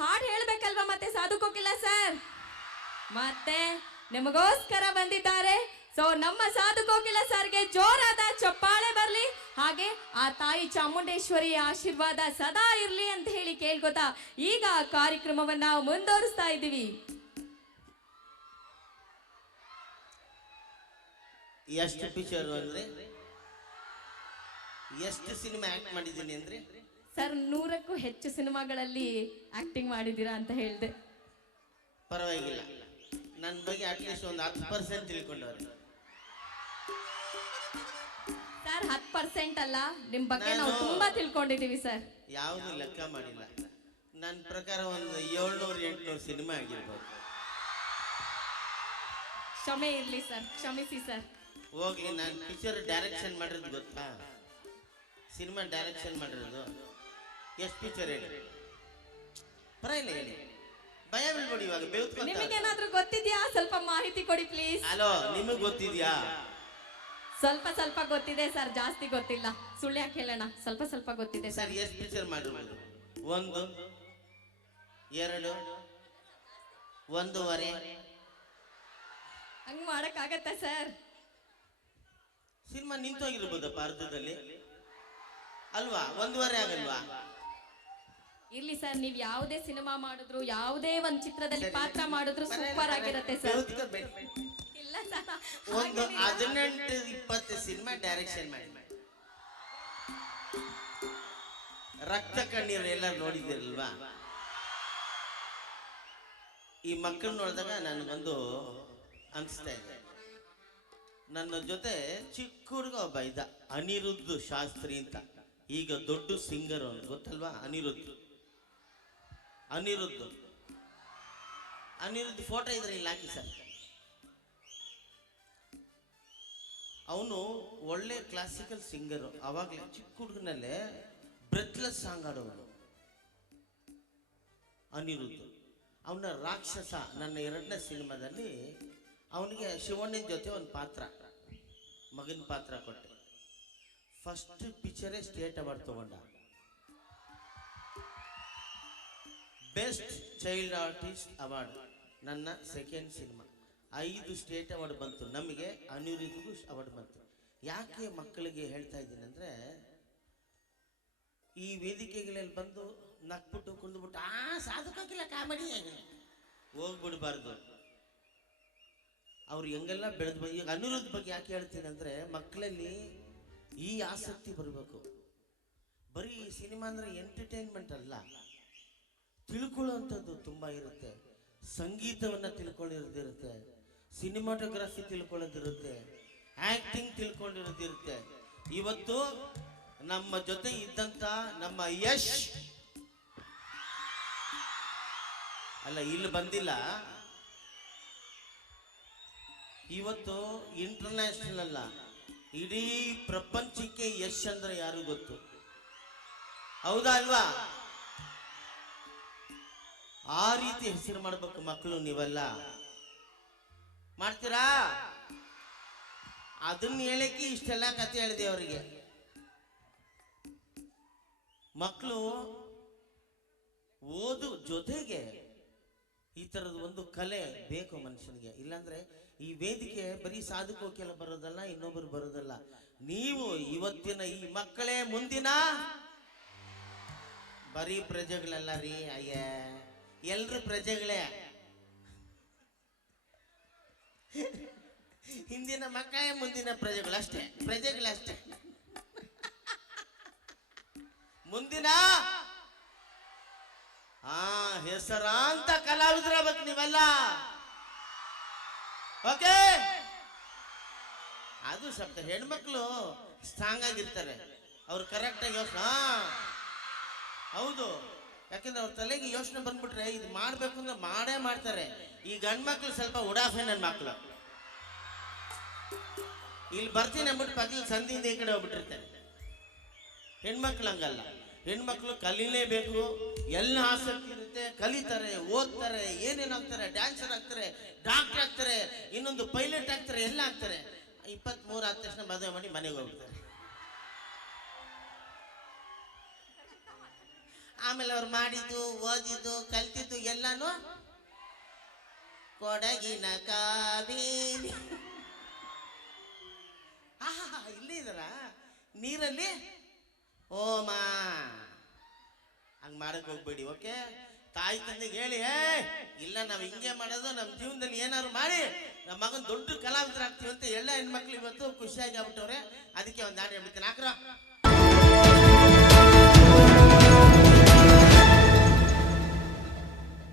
ಹಾಡು ಹೇಳ್ಬೇಕಲ್ವಾ ಮತ್ತೆ? ಸಾಧು ಸರ್? ಮತ್ತೆ ನಿಮಗೋಸ್ಕರ ಬಂದಿದ್ದಾರೆ. ಸೊ ನಮ್ಮ ಸಾಧು ಸರ್ಗೆ ಜೋರಾದ ಚಪ್ಪಾಳೆ ಬರಲಿ. ಹಾಗೆ ಆ ತಾಯಿ ಚಾಮುಂಡೇಶ್ವರಿಯ ಆಶೀರ್ವಾದ ಸದಾ ಇರಲಿ ಅಂತ ಹೇಳಿ ಕೇಳ್ಕೊತಾ ಈಗ ಕಾರ್ಯಕ್ರಮವನ್ನ ಮುಂದುವರಿಸ್ತಾ ಇದ್ದೀವಿ. ಎಷ್ಟು ಪಿಕ್ಚರ್ ಅಂದ್ರೆ ಎಷ್ಟು ಸಿನಿಮಾ ಆಕ್ಟ್ ಮಾಡಿದ್ದೀನಿ ಅಂದ್ರೆ? ಸರ್ ನೂರಕ್ಕೂ ಹೆಚ್ಚು ಸಿನಿಮಾಗಳಲ್ಲಿ ಆಕ್ಟಿಂಗ್ ಮಾಡಿದ್ದೀರಾ ಅಂತ ಹೇಳಿದೆ. ಪರವಾಗಿಲ್ಲ. ನನ್ನ ಬಗ್ಗೆ ಅಟ್ಲೀಸ್ಟ್ ಒಂದು ಹತ್ತು ಪರ್ಸೆಂಟ್ ತಿಳ್ಕೊಂಡವ್ರೆ. ಸರ್ ಹತ್ತು ಪರ್ಸೆಂಟ್ ಅಲ್ಲ ನಿಮ್ ಬಗ್ಗೆ ನಾವು ನಾನು- ತುಂಬಾ ತಿಳ್ಕೊಂಡಿದೀವಿ ಸರ್. ಯಾವುದು ಲೆಕ್ಕ ಮಾಡಿಲ್ಲ. ನನ್ನ ಪ್ರಕಾರ ಒಂದು ಏಳ್ನೂರು ಎಂಟುನೂರು ಸಿನಿಮಾ ಆಗಿರ್ಬೋದು. ಕ್ಷಮೆ ಇರಲಿ ಸರ್ ಕ್ಷಮಿಸಿ ಸರ್. ಹೋಗ್ಲಿ ನಾನು ಪಿಕ್ಚರ್ ಡೈರೆಕ್ಷನ್ ಮಾಡಿರೋದು ಗೊತ್ತಾ? ಸಿನಿಮಾ ಡೈರೆಕ್ಷನ್ ಮಾಡಿರೋದು. ಎಷ್ಟು ಪಿಕ್ಚರ್ ಹೇಳಿ. ಪರವಾಗಿಲ್ಲ ಹೇಳಿ. ಭಯ ಬೀಳ್ಬೇಡಿ ಇವಾಗ ನಿಮಗೆ ನಿಮಗೇನಾದ್ರೂ ಗೊತ್ತಿದ್ಯಾ? ಸ್ವಲ್ಪ ಮಾಹಿತಿ ಕೊಡಿ ಪ್ಲೀಸ್ ಹಲೋ ನಿಮಗೆ ಗೊತ್ತಿದ್ಯಾ? ಸ್ವಲ್ಪ ಸ್ವಲ್ಪ ಗೊತ್ತಿದೆ ಸರ್ ಜಾಸ್ತಿ ಗೊತ್ತಿಲ್ಲ. ಸುಳ್ಳು ಯಾಕೆ ಹೇಳೋಣ? ಸ್ವಲ್ಪ ಸ್ವಲ್ಪ ಗೊತ್ತಿದೆ ಸರ್ ಸರ್. ಎಷ್ಟು ಪಿಕ್ಚರ್ ಮಾಡ್ರಿ ಒಂದು ಎರಡು ಒಂದೂವರೆ. ಹಂಗ್ ಮಾಡಕ್ಕಾಗತ್ತಾ ಸರ್. ಸಿನಿಮಾ ನಿಂತೋಗಿರ್ಬೋದಪ್ಪ ಅರ್ಧದಲ್ಲಿ. ಅಲ್ವಾ? ಒಂದೂವರೆ ಆಗಲ್ವಾ? ಇರ್ಲಿ ಸರ್ ನೀವ್ ಯಾವುದೇ ಸಿನಿಮಾ ಮಾಡಿದ್ರು ಯಾವುದೇ ಒಂದ್ ಚಿತ್ರದಲ್ಲಿ ಪಾತ್ರ ಮಾಡಿದ್ರು ಸೂಪರ್ ಆಗಿರತ್ತೆ ಸರ್. ಇಲ್ಲ ಸರ್. ಒಂದು. ಹದಿನೆಂಟು ಇಪ್ಪತ್ತು ಸಿನಿಮಾ ಡೈರೆಕ್ಷನ್ ಮಾಡಿ. ರಕ್ತ ಕಣ್ಣೀರು ಎಲ್ಲ ನೋಡಿದಿರಲ್ವಾ ಈ ಮಕ್ಕಳು ನೋಡಿದಾಗ ನನಗೊಂದು ಅನಿಸ್ತಾ ಇದೆ ನನ್ನ ಜೊತೆ ಚಿಕ್ಕ ಹುಡುಗ ಒಬ್ಬ ಇದ್ದ ಅನಿರುದ್ಧ ಶಾಸ್ತ್ರಿ ಅಂತ. ಈಗ ದೊಡ್ಡ ಸಿಂಗರ್ ಅವನು. ಗೊತ್ತಲ್ವಾ? ಅನಿರುದ್ಧ. ಅನಿರುದ್ಧ. ಅನಿರುದ್ಧ ಫೋಟೋ ಇದ್ರೆ ಇಲ್ಲಿ ಹಾಕಿ ಸರ್. ಅವನು ಒಳ್ಳೆ ಕ್ಲಾಸಿಕಲ್ ಸಿಂಗರು ಅವಾಗಲೇ ಚಿಕ್ಕ ಹುಡುಗನಲ್ಲೇ ಬ್ರೆತ್ಲೆಸ್ ಸಾಂಗ್ ಆಡೋನು ಅನಿರುದ್ಧ. ಅವನ ರಾಕ್ಷಸ ನನ್ನ ಎರಡನೇ ಸಿನಿಮಾದಲ್ಲಿ ಅವನಿಗೆ ಶಿವಣ್ಣನ ಜೊತೆ ಒಂದು ಪಾತ್ರ, ಮಗನ ಪಾತ್ರ ಕೊಟ್ಟೆ. ಫಸ್ಟ್ ಪಿಕ್ಚರೇ ಸ್ಟೇಟ್ ಅವಾರ್ಡ್ ತಗೊಂಡ. ಬೆಸ್ಟ್ ಚೈಲ್ಡ್ ಆರ್ಟಿಸ್ಟ್ ಅವಾರ್ಡ್ ನನ್ನ ಸೆಕೆಂಡ್ ಸಿನಿಮಾ ಐದು ಸ್ಟೇಟ್ ಅವಾರ್ಡ್ ಬಂತು. ನಮಗೆ ಅನಿರುದ್ಧಿಗೂ ಅವಾರ್ಡ್ ಬಂತು. ಯಾಕೆ ಮಕ್ಕಳಿಗೆ ಹೇಳ್ತಾ ಇದ್ದೀನಿ ಅಂದರೆ, ಈ ವೇದಿಕೆಗಳಲ್ಲಿ ಬಂದು ನಕ್ಬಿಟ್ಟು, ಕುಂದ್ಬಿಟ್ಟು, ಆ ಸಾಧಕಿಲ್ಲ ಕಾಮಿಡಿ ಹೋಗ್ಬಿಡ್ಬಾರ್ದು. ಅವ್ರು ಹೆಂಗೆಲ್ಲ ಬೆಳೆದು ಬಂದು ಈಗ ಅನಿರುದ್ಧ ಬಗ್ಗೆ ಯಾಕೆ ಹೇಳ್ತೀನಿ ಅಂದರೆ, ಮಕ್ಕಳಲ್ಲಿ ಈ ಆಸಕ್ತಿ ಬರಬೇಕು. ಬರೀ ಸಿನಿಮಾ ಅಂದರೆ ಎಂಟರ್ಟೈನ್ಮೆಂಟ್ ಅಲ್ಲ. ತಿಳ್ಕೊಳ್ಳುವಂಥದ್ದು ತುಂಬ ಇರುತ್ತೆ. ಸಂಗೀತವನ್ನು ತಿಳ್ಕೊಂಡಿರೋದಿರುತ್ತೆ. ಸಿನಿಮಾಟೋಗ್ರಫಿ ತಿಳ್ಕೊಳ್ಳೋದಿರುತ್ತೆ. ಆ್ಯಕ್ಟಿಂಗ್ ತಿಳ್ಕೊಂಡಿರೋದಿರುತ್ತೆ. ಇವತ್ತು ನಮ್ಮ ಜೊತೆ ಇದ್ದಂಥ ನಮ್ಮ ಯಶ್. ಅಲ್ಲ, ಇಲ್ಲಿ ಬಂದಿಲ್ಲ. ಇವತ್ತು ಇಂಟರ್ನ್ಯಾಷನಲ್ ಅಲ್ಲ. ಇಡೀ ಪ್ರಪಂಚಕ್ಕೆ ಯಶ್ ಅಂದ್ರೆ ಯಾರು ಗೊತ್ತು? ಹೌದಾ ಅಲ್ವಾ? ಆ ರೀತಿ ಹೆಸರು ಮಾಡ್ಬೇಕು ಮಕ್ಕಳು ನೀವೆಲ್ಲ. ಮಾಡ್ತೀರಾ? ಅದನ್ನ ಹೇಳಕ್ಕೆ ಇಷ್ಟೆಲ್ಲ ಕತೆ ಹೇಳಿದೆ ಅವರಿಗೆ. ಮಕ್ಕಳು ಓದು ಜೊತೆಗೆ ಈ ಥರದ ಒಂದು ಕಲೆ ಬೇಕು ಮನುಷ್ಯನಿಗೆ. ಇಲ್ಲಾಂದ್ರೆ ಈ ವೇದಿಕೆ ಬರೀ ಸಾಧುಕೋಕೆಲ್ಲ ಬರೋದಲ್ಲ ಇನ್ನೊಬ್ಬರು ಬರೋದಲ್ಲ. ನೀವು ಇವತ್ತಿನ ಈ ಮಕ್ಕಳೇ ಮುಂದಿನ ಬರೀ ಪ್ರಜೆಗಳೆಲ್ಲ ರೀ, ಅಯ್ಯ. ಎಲ್ರು ಪ್ರಜೆಗಳೇ. ಹಿಂದಿನ ಮಕ್ಕಳೇ, ಮುಂದಿನ ಪ್ರಜೆಗಳಷ್ಟೇ ಪ್ರಜೆಗಳಷ್ಟೇ ಮುಂದಿನ? ಆ, ಹೆಸರಾಂತ ಕಲಾವಿದರಾಗಬೇಕು ನೀವೆಲ್ಲ. ಓಕೆ? ಅದು ಸ್ವಲ್ಪ ಹೆಣ್ಮಕ್ಳು ಸ್ಟ್ರಾಂಗ್ ಆಗಿರ್ತಾರೆ. ಅವ್ರು ಕರೆಕ್ಟಾಗಿ ಹಾ. ಹೌದು. ಯಾಕಂದ್ರೆ ಅವ್ರ ತಲೆಗೆ ಯೋಚನೆ ಬಂದ್ಬಿಟ್ರೆ ಇದು ಮಾಡ್ಬೇಕು ಅಂದ್ರೆ ಮಾಡೇ ಮಾಡ್ತಾರೆ. ಈ ಗಂಡ್ಮಕ್ಳು ಸ್ವಲ್ಪ ಉಡಾಫೆ ನನ್ನ ಮಕ್ಳು. ಇಲ್ಲಿ ಬರ್ತೀನಿ ಅಂದ್ಬಿಟ್ಟು ಪಕ್ಕದಲ್ಲಿ ಸಂಧಿಯಿಂದ ಈ ಕಡೆ ಹೋಗ್ಬಿಟ್ಟಿರ್ತಾರೆ. ಹೆಣ್ಮಕ್ಳು ಹಂಗಲ್ಲ. ಹೆಣ್ಮಕ್ಳು ಕಲೀಲೇಬೇಕು. ಎಲ್ಲ ಆಸಕ್ತಿ ಇರುತ್ತೆ, ಕಲಿತಾರೆ, ಓದ್ತಾರೆ ಏನೇನಾಗ್ತಾರೆ ಡ್ಯಾನ್ಸರ್ ಆಗ್ತಾರೆ ಡಾಕ್ಟರ್ ಆಗ್ತಾರೆ ಇನ್ನೊಂದು ಪೈಲಟ್ ಆಗ್ತಾರೆ ಎಲ್ಲ ಆಗ್ತಾರೆ ಇಪ್ಪತ್ಮೂರು ಆದ ತಕ್ಷಣ ಮದುವೆ ಮಾಡಿ ಮನೆಗೆ ಹೋಗ್ತಾರೆ ಆಮೇಲೆ ಅವ್ರು ಮಾಡಿದ್ದು, ಓದಿದ್ದು, ಕಲ್ತಿದ್ದು ಎಲ್ಲಾನು ಕೊಡಗಿನ ಕಾವೇರಿ. ಆಹಾ, ಇಲ್ಲಿ ಇದರ ನೀರಲ್ಲಿ? ಓಮ. ಹಂಗ್ ಮಾಡಕ್ ಹೋಗ್ಬೇಡಿ, ಓಕೆ? ತಾಯಿ ತಂದೆಗೆ ಹೇಳಿ ಇಲ್ಲ, ನಾವ್ ಹಿಂಗೆ ಮಾಡೋದು ನಮ್ಮ ಜೀವನದಲ್ಲಿ ಏನಾದ್ರು ಮಾಡಿ ನಮ್ಮ ಮಗನ್ ದೊಡ್ಡ ಕಲಾವಿದರಾಗ್ತೀವಿ ಅಂತ ಎಲ್ಲ ಹೆಣ್ಮಕ್ಳು ಇವತ್ತು ಖುಷಿಯಾಗಿ ಆಗ್ಬಿಟ್ಟವ್ರೆ. ಅದಕ್ಕೆ ಒಂದ್ ಹಾಡು ಹೇಳ್ಬಿಡ್ತೀನಿ, ಹಾಕ್ರ.